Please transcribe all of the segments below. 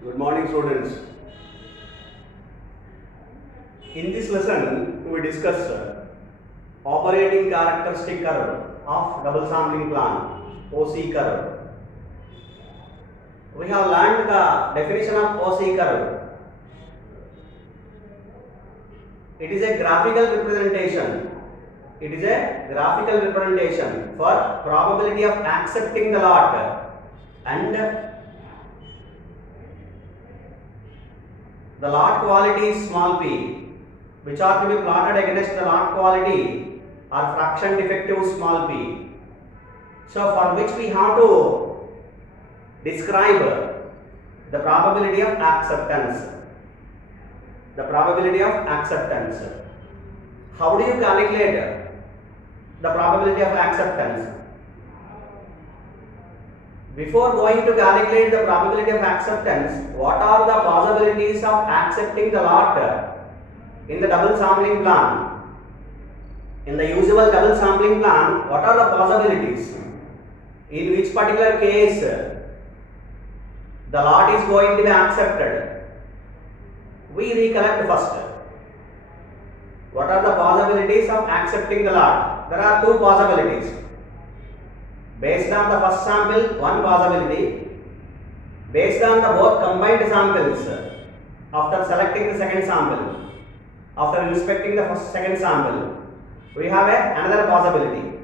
Good morning, students. In this lesson, we discuss operating characteristic curve of double sampling plan (OC curve). We have learned the definition of OC curve. It is a graphical representation. It is a graphical representation for probability of accepting the lot and the lot quality is small p, which are to be plotted against the lot quality or fraction defective small p. So for which we have to describe the probability of acceptance. The probability of acceptance. How do you calculate the probability of acceptance? Before going to calculate the probability of acceptance, what are the possibilities of accepting the lot in the double sampling plan? In the usual double sampling plan, what are the possibilities? In which particular case the lot is going to be accepted? We recollect first. What are the possibilities of accepting the lot? There are two possibilities. Based on the first sample, one possibility. Based on the both combined samples, after selecting the second sample, after inspecting the second sample, we have another possibility.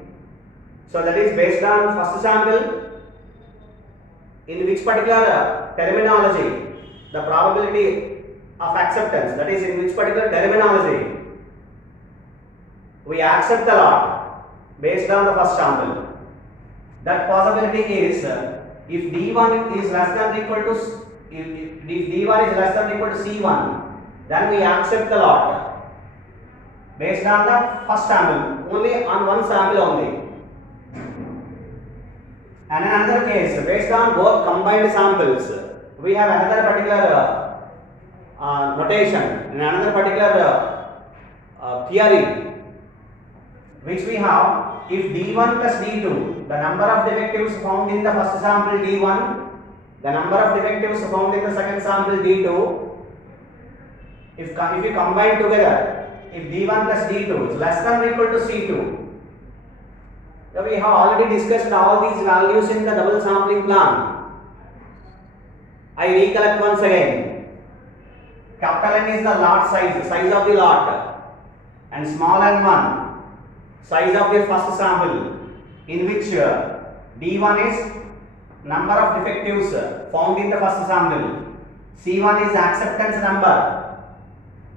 So that is based on first sample, in which particular terminology, the probability of acceptance, that is in which particular terminology, we accept the lot based on the first sample. That possibility is if D1 is less than or equal to if D1 is less than or equal to C1, then we accept the lot based on the first sample, only on one sample only. And in another case, based on both combined samples, we have another particular notation, in another particular theory, which we have. If D1 plus D2, the number of defectives found in the first sample D1, the number of defectives found in the second sample D2, if you combine together, if D1 plus D2 is less than or equal to C2, we have already discussed all these values in the double sampling plan. I recollect once again. Capital N is the lot size, size of the lot, and small n1, size of the first sample, in which D1 is number of defectives found in the first sample, C1 is acceptance number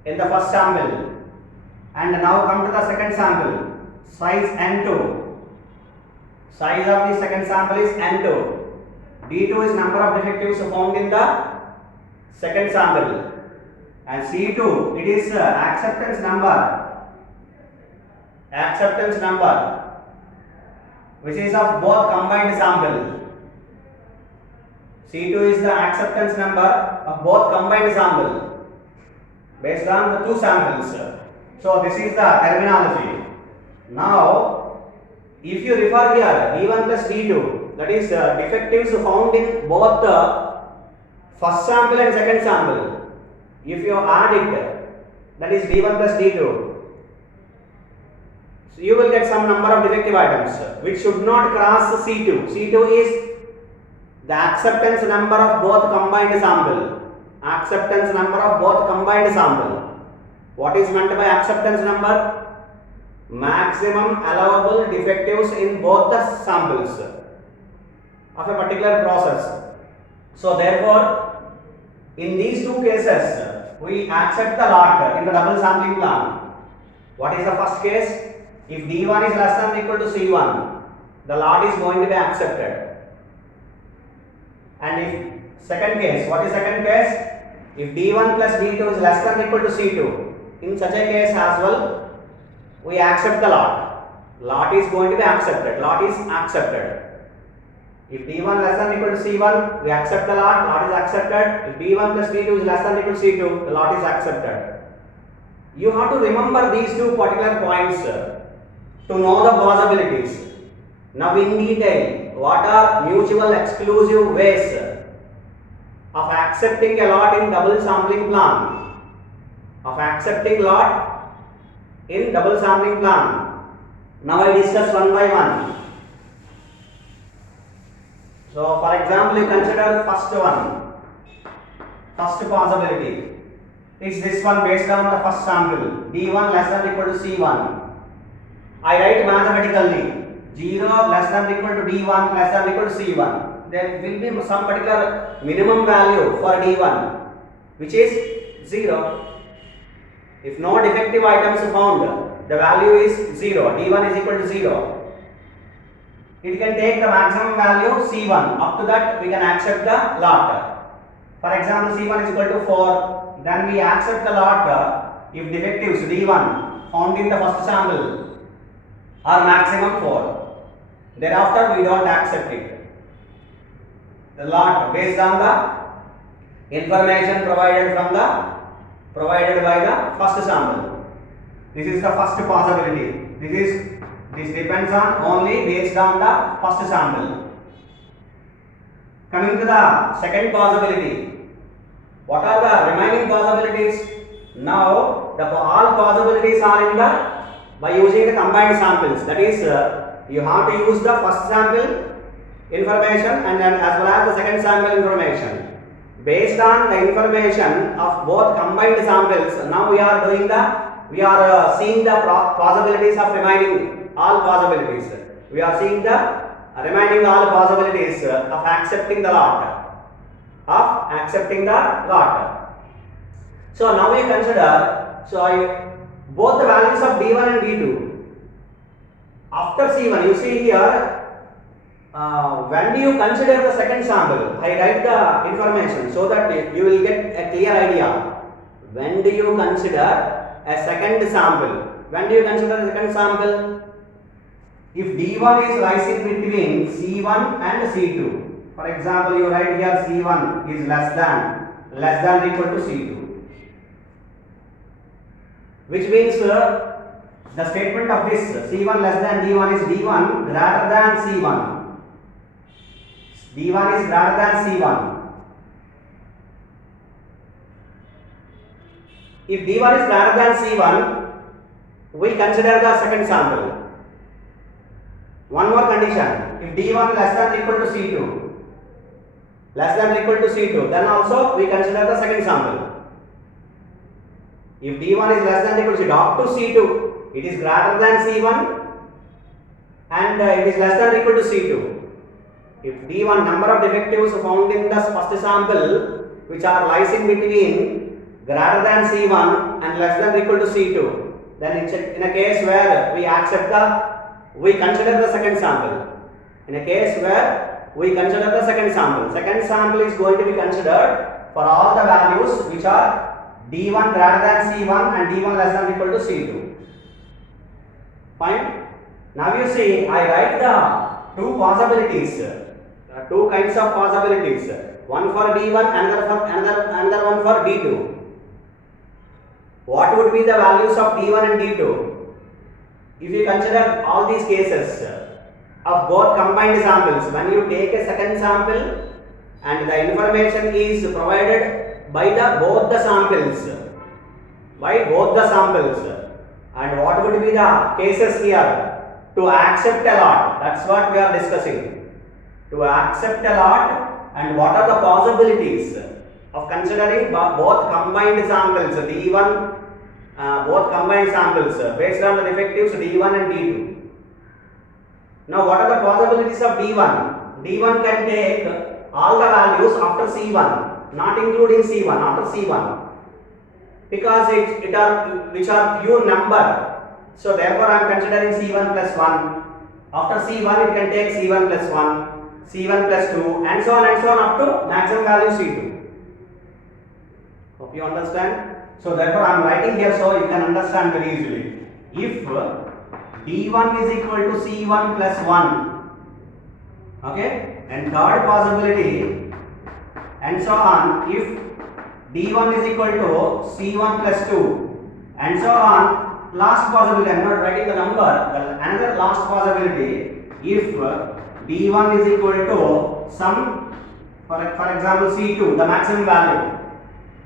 in the first sample, and now come to the second sample, size N2, size of the second sample is N2, D2 is number of defectives found in the second sample, and C2 it is acceptance number which is of both combined sample. C2 is the acceptance number of both combined sample based on the two samples. So this is the terminology. Now if you refer here D1 plus D2, that is defectives found in both the first sample and second sample, if you add it, that is D1 plus D2, so you will get some number of defective items which should not cross C2. C2 is the acceptance number of both combined sample. Acceptance number of both combined sample. What is meant by acceptance number? Maximum allowable defectives in both the samples of a particular process. So therefore, in these two cases, we accept the lot in the double sampling plan. What is the first case? If D1 is less than or equal to C1, the lot is going to be accepted. And if second case, what is second case? If D1 plus D2 is less than or equal to C2, in such a case as well, we accept the lot. Lot is going to be accepted. Lot is accepted. If D1 less than or equal to C1, we accept the lot. Lot is accepted. If D1 plus D2 is less than or equal to C2, the lot is accepted. You have to remember these two particular points to know the possibilities. Now in detail, what are mutual exclusive ways of accepting a lot in double sampling plan. Of accepting lot in double sampling plan. Now I discuss one by one. So for example, you consider first one, first possibility. Is this one based on the first sample, D1 less than or equal to C1. I write mathematically 0 less than or equal to D1 less than or equal to C1. There will be some particular minimum value for D1 which is 0. If no defective items are found, the value is 0. D1 is equal to 0. It can take the maximum value C1. Up to that we can accept the lot. For example, C1 is equal to 4. Then we accept the lot if defectives D1 found in the first sample are maximum 4. Thereafter we don't accept it. The lot based on the information provided by the first sample. This is the first possibility. This depends on only based on the first sample. Coming to the second possibility. What are the remaining possibilities? Now all possibilities are in the by using the combined samples. That is, you have to use the first sample information and then as well as the second sample information. Based on the information of both combined samples, now we are seeing the possibilities of remaining all possibilities. We are seeing the remaining all possibilities of accepting the lot. So now we consider both the values of D1 and D2. After C1, you see here, when do you consider the second sample? I write the information so that you will get a clear idea. When do you consider a second sample? When do you consider the second sample? If D1 is lies in between C1 and C2. For example, you write here C1 is less than or equal to C2. Which means the statement of this C1 less than D1 is D1 greater than C1. D1 is greater than C1. If D1 is greater than C1, we consider the second sample. One more condition. If D1 less than or equal to C2, then also we consider the second sample. If D1 is less than or equal to C2, up to C2, it is greater than C1 and it is less than or equal to C2. If D1 number of defectives found in the first sample which are lies in between greater than C1 and less than or equal to C2, then in a case where we consider the second sample. In a case where we consider the second sample is going to be considered for all the values which are D1 greater than C1 and D1 less than or equal to C2. Fine. Now you see, I write the two possibilities, two kinds of possibilities. One for D1, another one for D2. What would be the values of D1 and D2? If you consider all these cases of both combined samples, when you take a second sample and the information is provided by both the samples, and what would be the cases here? To accept a lot, that's what we are discussing. To accept a lot, and what are the possibilities of considering both combined samples, D1, both combined samples based on the defectives D1 and D2. Now what are the possibilities of D1? D1 can take all the values after C1, not including C1, after C1, because which are pure number. So therefore I am considering C1 plus 1. After C1 it can take C1 plus 1, C1 plus 2 and so on up to maximum value C2. Hope you understand. So therefore I am writing here so you can understand very easily. If D1 is equal to C1 plus 1, okay, and third possibility and so on, if D1 is equal to C1 plus 2 and so on, last possibility, I am not writing the number, another last possibility, if D1 is equal to some for example C2, the maximum value.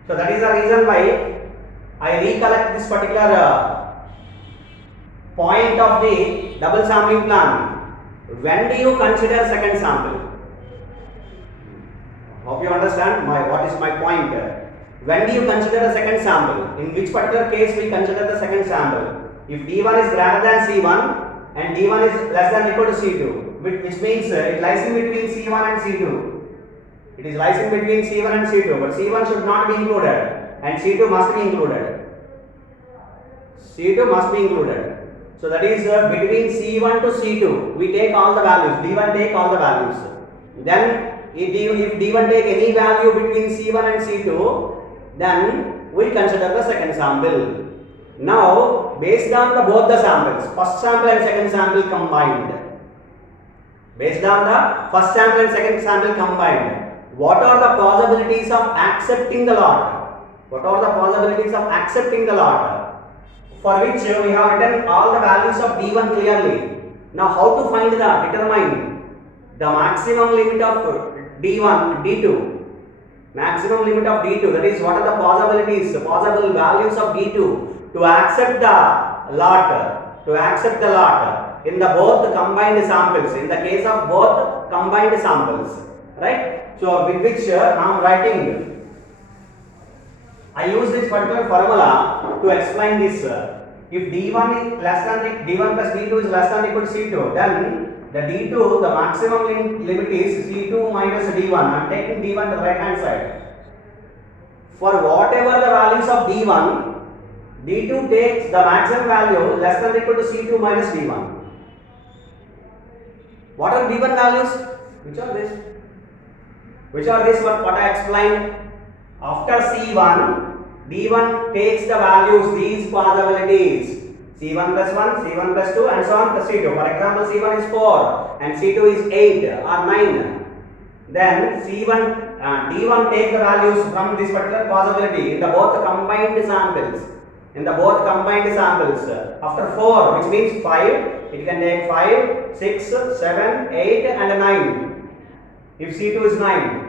So that is the reason why I recollect this particular point of the double sampling plan. When do you consider second sample? Hope you understand what is my point. When do you consider the second sample? In which particular case we consider the second sample? If D1 is greater than C1 and D1 is less than or equal to C2, which means it lies in between C1 and C2. It is lies in between C1 and C2, but C1 should not be included and C2 must be included. C2 must be included. So that is between C1 to C2, we take all the values. D1 take all the values. Then if D1 take any value between C1 and C2, then we consider the second sample. Now, based on both the samples, first sample and second sample combined. Based on the first sample and second sample combined, what are the possibilities of accepting the lot? What are the possibilities of accepting the lot? For which we have written all the values of D1 clearly. Now, how to find determine the maximum limit of D1, D2, maximum limit of D2, that is what are the possibilities, possible values of D2 to accept the lot, in the both combined samples, in the case of both combined samples, right? So with which I am writing, I use this particular formula to explain this. If D1 is less than D1 plus D2 is less than or equal to C2, then the D2, the maximum limit is C2 minus D1. I am taking D1 to the right hand side. For whatever the values of D1, D2 takes the maximum value less than or equal to C2 minus D1. What are D1 values? Which are this? Which are this? What I explained. After C1, D1 takes the values, these possibilities. C1 plus 1, C1 plus 2 and so on plus C2. For example, C1 is 4 and C2 is 8 or 9. Then D1 takes the values from this particular possibility in the both combined samples. After 4, which means 5, it can take 5, 6, 7, 8 and 9. If C2 is 9.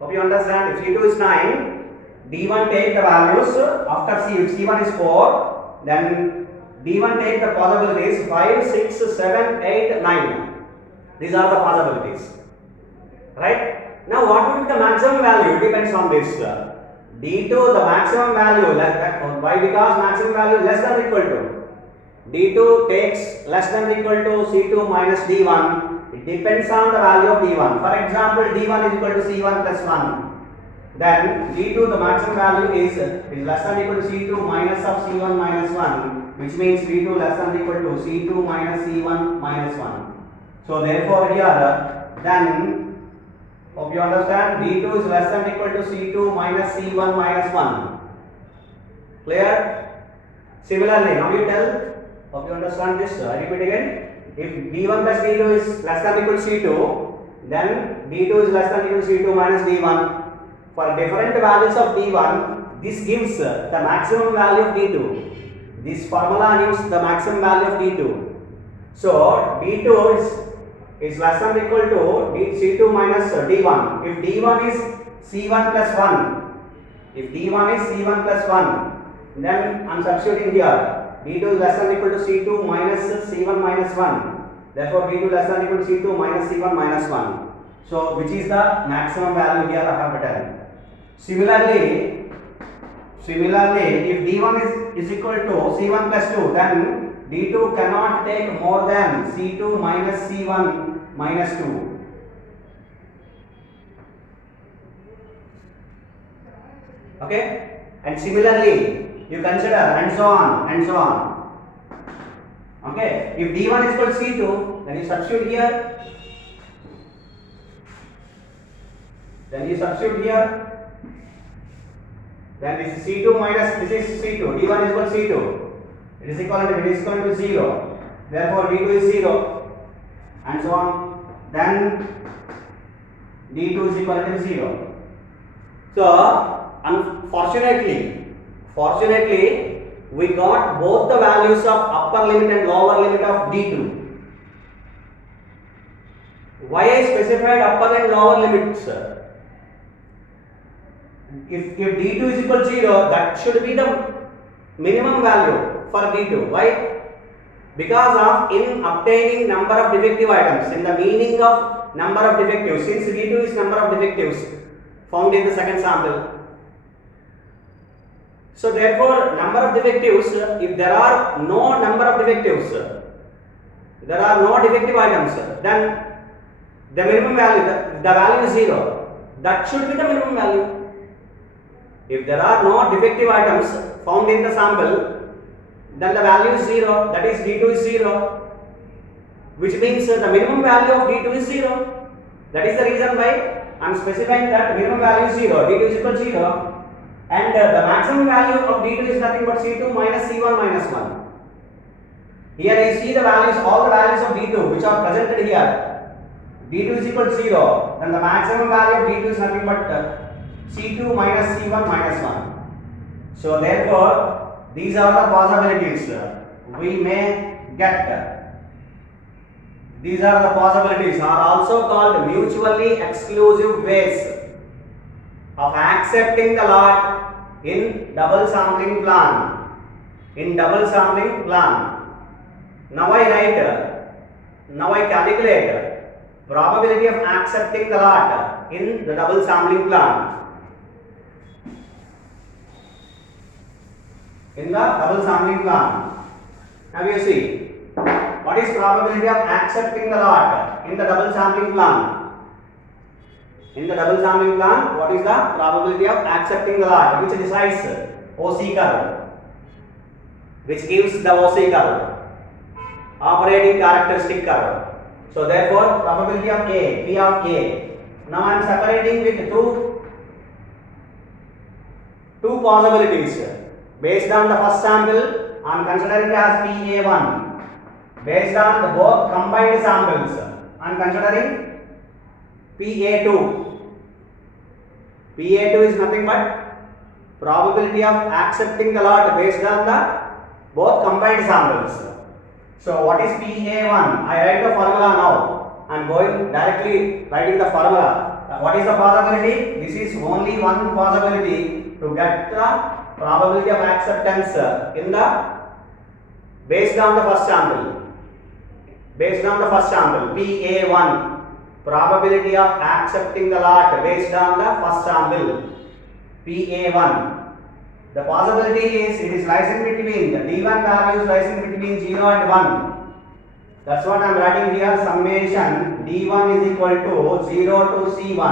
Hope you understand. If C2 is 9, D1 take the values after C. If C1 is 4, then D1 take the possibilities 5, 6, 7, 8, 9. These are the possibilities. Right? Now what will be the maximum value? It depends on this. D2, the maximum value, why? Because maximum value is less than or equal to. D2 takes less than or equal to C2 minus D1. It depends on the value of D1. For example, D1 is equal to C1 plus 1. Then D2, the maximum value is less than or equal to C2 minus of C1 minus 1, which means D2 less than or equal to C2 minus C1 minus 1. So therefore here, then hope you understand, D2 is less than or equal to C2 minus C1 minus 1. Clear? Similarly, now you tell, hope you understand this. I repeat again. If D1 plus D2 is less than or equal to C2, then D2 is less than or equal to C2 minus D1. For different values of D1, this gives the maximum value of D2. This formula gives the maximum value of D2. So D2 is less than or equal to C2 minus D1. If D1 is C1 plus 1, if D1 is C1 plus 1, then I am substituting here. D2 is less than or equal to C2 minus C1 minus 1. Therefore, D2 less than or equal to C2 minus C1 minus 1. So, which is the maximum value here I have written. Similarly, if D1 is equal to C1 plus 2, then D2 cannot take more than C2 minus C1 minus 2. Okay? And similarly, you consider and so on. Okay? If D1 is equal to C2, then you substitute here. Then this is C2 minus this is C2. D1 is equal to C2. It is equal to 0. Therefore, D2 is 0 and so on. Then D2 is equal to 0. So, unfortunately, we got both the values of upper limit and lower limit of D2. Why I specified upper and lower limits? If d2 is equal to 0, that should be the minimum value for d2. Why? Because of in obtaining number of defective items, in the meaning of number of defectives, since d2 is number of defectives found in the second sample. So therefore, number of defectives, if there are no number of defectives, there are no defective items, then the minimum value, the value is 0. That should be the minimum value. If there are no defective items found in the sample, then the value is 0, that is d2 is 0, which means the minimum value of d2 is 0. That is the reason why I am specifying that minimum value is 0, d2 is equal to 0, and the maximum value of d2 is nothing but c2 minus c1 minus 1. Here you see the values, all the values of d2 which are presented here. d2 is equal to 0, then the maximum value of d2 is nothing but c2 minus c1 minus 1. So therefore, these are the possibilities we may get. These are the possibilities are also called mutually exclusive ways of accepting the lot in double sampling plan. In double sampling plan. Now I calculate probability of accepting the lot in the double sampling plan. In the double sampling plan. Now you see, what is probability of accepting the lot in the double sampling plan? In the double sampling plan, what is the probability of accepting the lot, which decides OC curve, which gives the OC curve, operating characteristic curve. So therefore, probability of A, P of A. Now I am separating with two possibilities. Based on the first sample, I am considering it as PA1. Based on the both combined samples, I am considering PA2. PA2 is nothing but probability of accepting the lot based on the both combined samples. So what is PA1? I write the formula now. I am going directly writing the formula. What is the possibility? This is only one possibility to get the probability of acceptance in the based on the first sample. Based on the first sample, PA1, probability of accepting the lot based on the first sample, PA1. The possibility is it is lies in between, the D1 values lies in between 0 and 1. That's what I am writing here, summation D1 is equal to 0 to C1.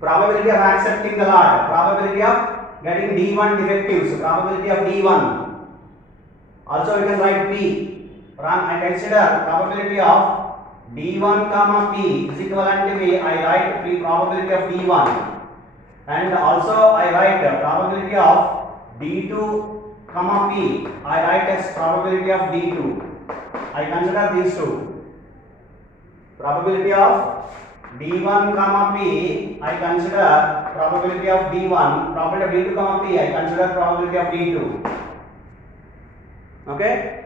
Probability of accepting the lot, probability of getting D1 defectives, probability of D1. Also we can write P. I consider probability of D1 comma P is equivalent to P. I write P probability of D1. And also I write probability of D2 comma P. I write as probability of D2. I consider these two. Probability of D1 comma P, I consider probability of D1. Probability of D2 comma P, I consider probability of D2. Okay?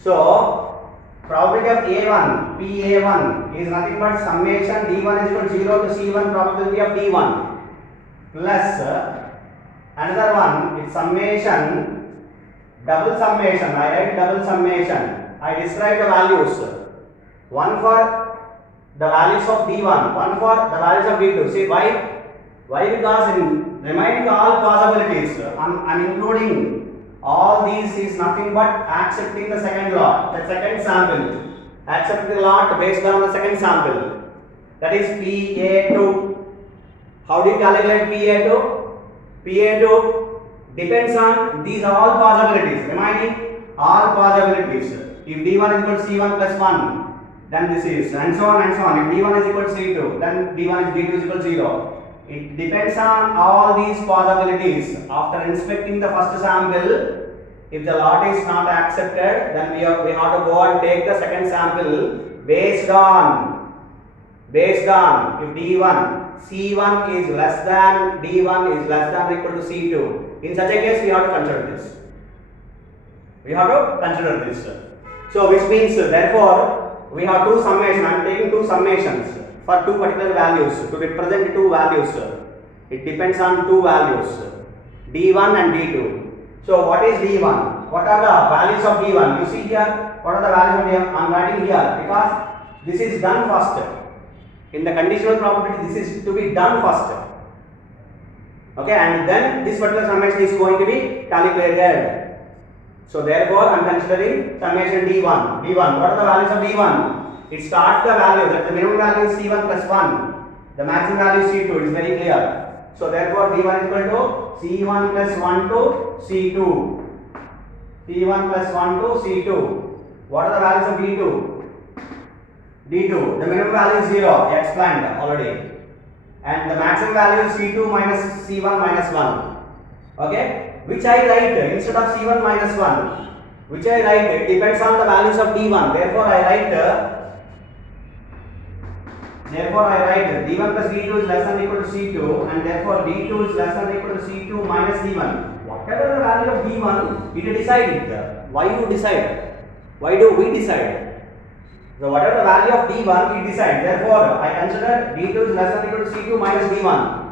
So, probability of A1, PA1 is nothing but summation D1 is equal to 0 to C1 probability of D1 plus another one is summation, double summation. I write double summation. I describe the values. One for the values of D1, one for the values of D2. See why? Why? Because in remaining all possibilities, I'm including all these is nothing but accepting the second lot, the second sample. Accepting the lot based on the second sample. That is PA2. How do you calculate PA2? PA2 depends on these all possibilities. Remaining all possibilities. If D1 is equal to C1 plus 1, then this is, and so on and so on. If D1 is equal to C2, then D2 is equal to 0. It depends on all these possibilities. After inspecting the first sample, if the lot is not accepted, then we have to go and take the second sample based on if D1, C1 is less than D1 is less than or equal to C2. In such a case, we have to consider this. So which means therefore we have two summation. I am taking two summations for two particular values to represent two values. It depends on two values, d1 and d2. So what is d1? What are the values of d1? You see here, what are the values of d1? I am writing here because this is done first. In the conditional probability, this is to be done first. Okay, and then this particular summation is going to be calculated. So therefore, I am considering summation d1. d1, what are the values of d1? It starts the value, that the minimum value is c1 plus 1. The maximum value is c2, it is very clear. So therefore, d1 is equal to c1 plus 1 to c2. c1 plus 1 to c2. What are the values of d2? d2, the minimum value is 0, I explained already. And the maximum value is c2 minus c1 minus 1. Okay? Which I write instead of c1 minus 1, which I write, it depends on the values of d1. Therefore I write d1 plus d2 is less than or equal to c2, and therefore d2 is less than or equal to c2 minus d1. Whatever the value of d1, it decide it. Why you decide? Why do we decide? So whatever the value of d1, we decide. Therefore I consider d2 is less than or equal to c2 minus d1.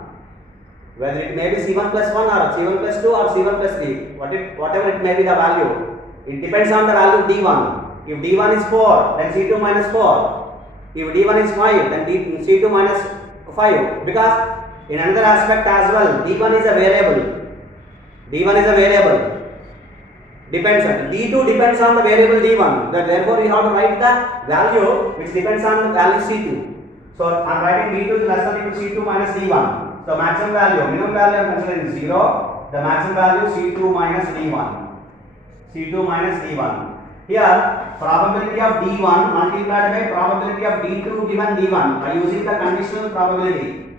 Whether it may be c1 plus 1 or c1 plus 2 or c1 plus 3, whatever it may be the value, it depends on the value of d1. If d1 is 4, then c2 minus 4. If d1 is 5, then c2 minus 5. Because in another aspect as well, d1 is a variable. d1 is a variable. Depends. d2 depends on the variable d1. Therefore, we have to write the value which depends on the value c2. So I am writing d2 is less than or equal to c2 minus d1. So maximum value, minimum value I am considering 0. The maximum value c2 minus d1. c2 minus d1. Here, probability of d1 multiplied by probability of d2 given d1 by using the conditional probability.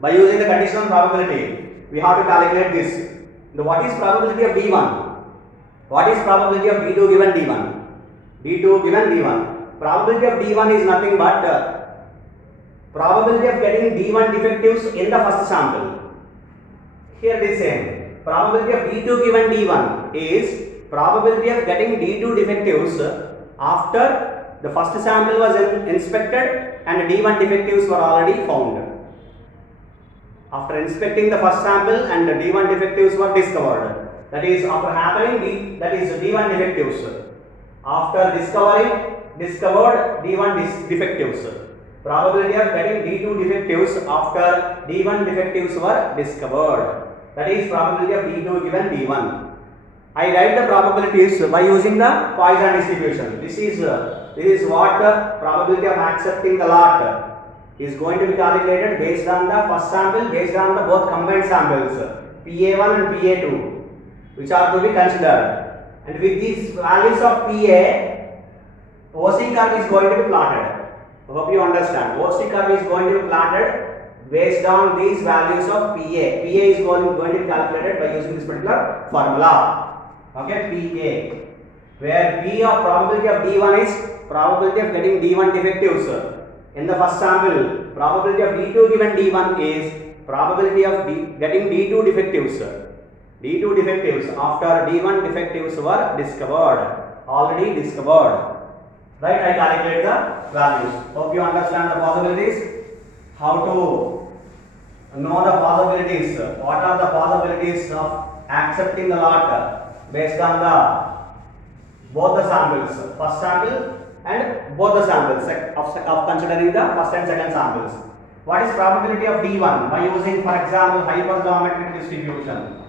By using the conditional probability, we have to calculate this. Now, what is probability of d1? What is probability of d2 given d1? d2 given d1. Probability of d1 is nothing but probability of getting d1 defectives in the first sample. Here it is same. Probability of d2 given d1 is probability of getting d2 defectives after the first sample was inspected and d1 defectives were already found. After inspecting the first sample and the d1 defectives were discovered. That is after happening that is d1 defectives. After discovered d1 defectives. Probability of getting d2 defectives after d1 defectives were discovered. That is probability of d2 given d1. I write the probabilities by using the Poisson distribution. This is what the probability of accepting the lot is going to be calculated based on the first sample, based on the both combined samples PA1 and PA2, which are to be considered. And with these values of PA, OC curve is going to be plotted. I hope you understand. OC curve is going to be plotted based on these values of PA. PA is going to be calculated by using this particular formula. Okay, PA, where P of probability of D1 is probability of getting D1 defectives. In the first sample, probability of D2 given D1 is probability of getting D2 defectives. D2 defectives after D1 defectives were discovered, already discovered. Right, I calculate the values. Hope you understand the possibilities. How to know the possibilities? What are the possibilities of accepting the lot based on the both the samples, first sample and both the samples of considering the first and second samples. What is probability of D1 by using, for example, hypergeometric distribution?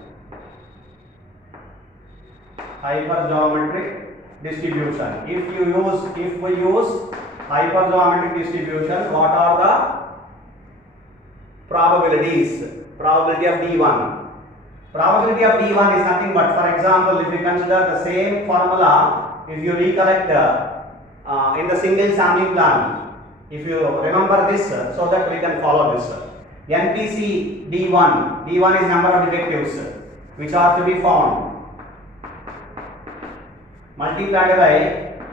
Hypergeometric distribution. If we use hypergeometric distribution, what are the probabilities? Probability of D1. Probability of D1 is nothing but, for example, if we consider the same formula, if you recollect in the single sampling plan, if you remember this so that we can follow this. NPC D1, D1 is number of defectives which are to be found, multiplied by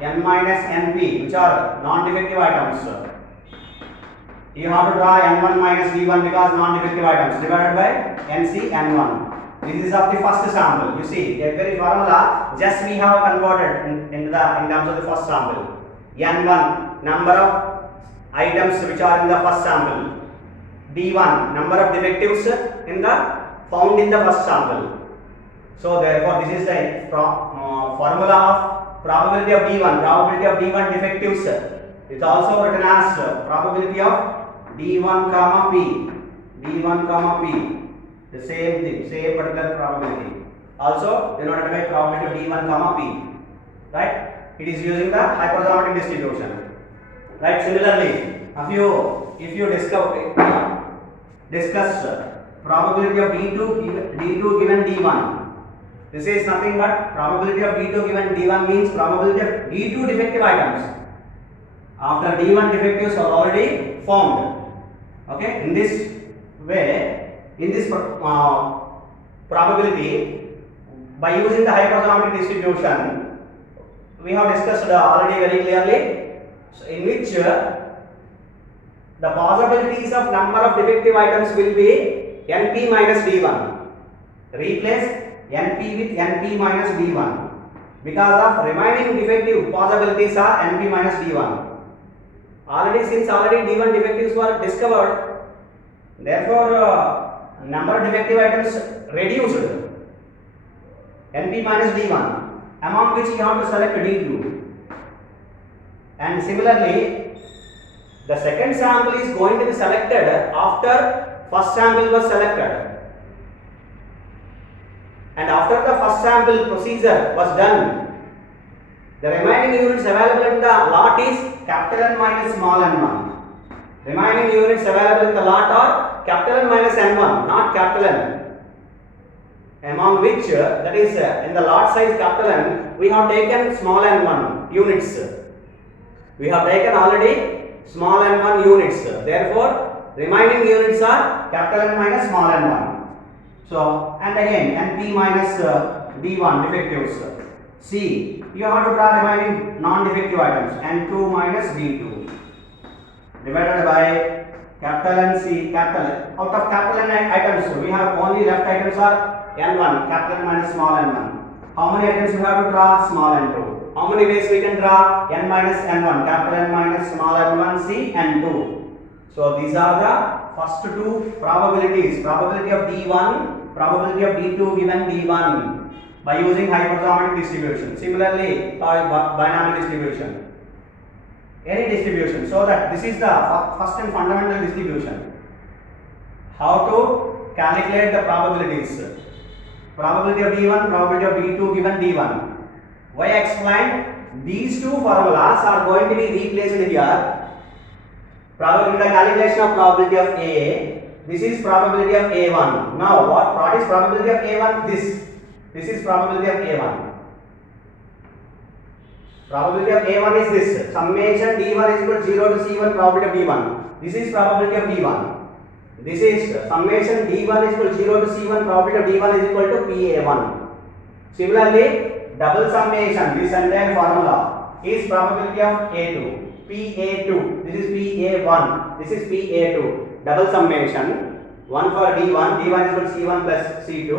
N minus NP, which are non-defective items. You have to draw N1 minus D1 because non-defective items, divided by NC N1. This is of the first sample. You see, every formula just we have converted in terms of the first sample. N1 number of items which are in the first sample, D1 number of defectives in the found in the first sample. So therefore this is the formula of probability of D1. Probability of D1 defectives is also written as probability of D1 comma P. D1 comma P. The same thing, same particular probability. Also denoted by probability of D1 comma P. Right? It is using the hyperthermal distribution. Right? Similarly, if you discuss probability of D2 given D1. This is nothing but probability of D2 given D1 means probability of D2 defective items after D1 defectives are already formed. Okay, in this way, in this probability, by using the hyperthermal distribution, we have discussed already very clearly, so in which the possibilities of number of defective items will be NP minus D1. Replace NP with NP minus D1 because of remaining defective possibilities are NP minus D1. Since already D1 defectives were discovered, therefore number of defective items reduced, NP minus D1, among which you have to select D2. And similarly, the second sample is going to be selected after first sample was selected. And after the first sample procedure was done, the remaining units available in the lot is capital N minus small n1. Remaining units available in the lot are capital N minus n1, not capital N. Among which, that is in the lot size capital N, we have taken small n1 units. We have taken already small n1 units. Therefore, remaining units are capital N minus small n1. So, and again NP minus D1 defectives. C, you have to draw remaining non-defective items N2 minus D2 divided by capital N C capital. Out of capital N items, we have only left items are N1, capital N minus small n1. How many items we have to draw? Small n2. How many ways we can draw? N minus n1, capital N minus small n1, C, n2. So these are the first two probabilities, probability of D1, probability of D2 given D1 by using hyperthermal distribution. Similarly, binomial distribution, any distribution. So that this is the first and fundamental distribution. How to calculate the probabilities? Probability of D1, probability of D2 given D1. Why I explained these two formulas are going to be replaced here. Probability, the calculation of probability of A. This is probability of A1. Now, what is probability of A1? This is probability of A1. Probability of A1 is this. Summation D1 is equal to 0 to C1 probability of D1. This is probability of D1. This is summation D1 is equal to 0 to C1 probability of D1 is equal to PA1. Similarly, double summation, this entire formula is probability of A2. PA2, this is PA1, this is PA2. Double summation, one for D1, D1 is equal to C1 plus C2,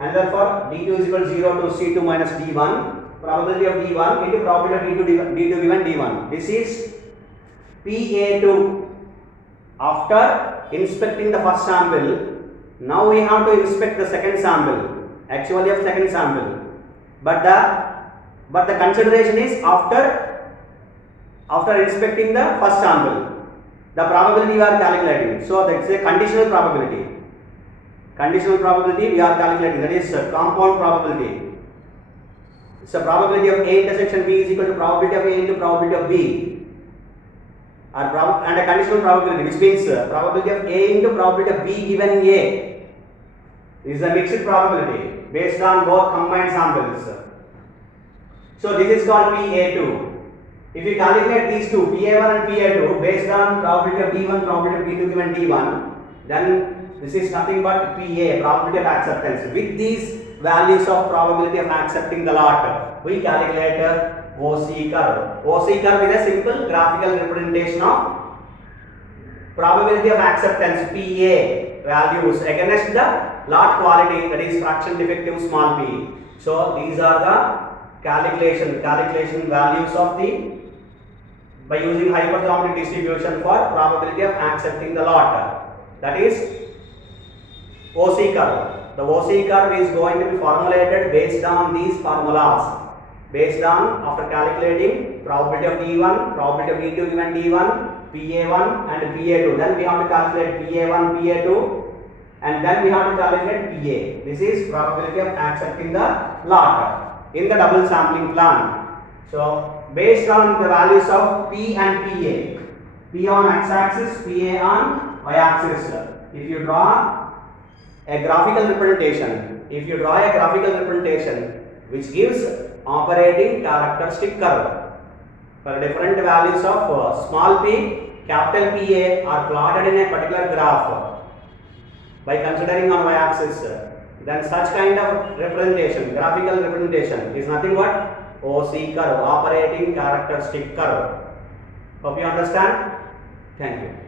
another for D2 is equal to 0 to C2 minus D1, probability of D1 into probability of D2 given D1. This is PA2. After inspecting the first sample, now we have to inspect the second sample, actually of second sample. But the consideration is after inspecting the first sample, the probability we are calculating. So that's a conditional probability. Conditional probability we are calculating, that is compound probability. So probability of A intersection B is equal to probability of A into probability of B. And a conditional probability, which means probability of A into probability of B given A is a mixed probability based on both combined samples. So this is called PA2. If we calculate these two, PA1 and PA2, based on probability of D1, probability of D2 given D1, then this is nothing but PA, probability of acceptance. With these values of probability of accepting the lot, we calculate OC curve. OC curve is a simple graphical representation of probability of acceptance PA values against the lot quality, that is fraction defective small p. So these are the calculation values of the by using hypergeometric distribution for probability of accepting the lot. That is OC curve. The OC curve is going to be formulated based on these formulas. Based on, after calculating probability of D1, probability of D2 given D1, PA1 and PA2. Then we have to calculate PA1, PA2, and then we have to calculate PA. This is probability of accepting the lot in the double sampling plan. So based on the values of P and PA, P on x-axis, PA on y-axis. If you draw a graphical representation, which gives operating characteristic curve for different values of small p, capital PA are plotted in a particular graph by considering on y-axis, then such kind of representation, graphical representation, is nothing but OC curve, operating characteristic curve. Hope you understand. Thank you.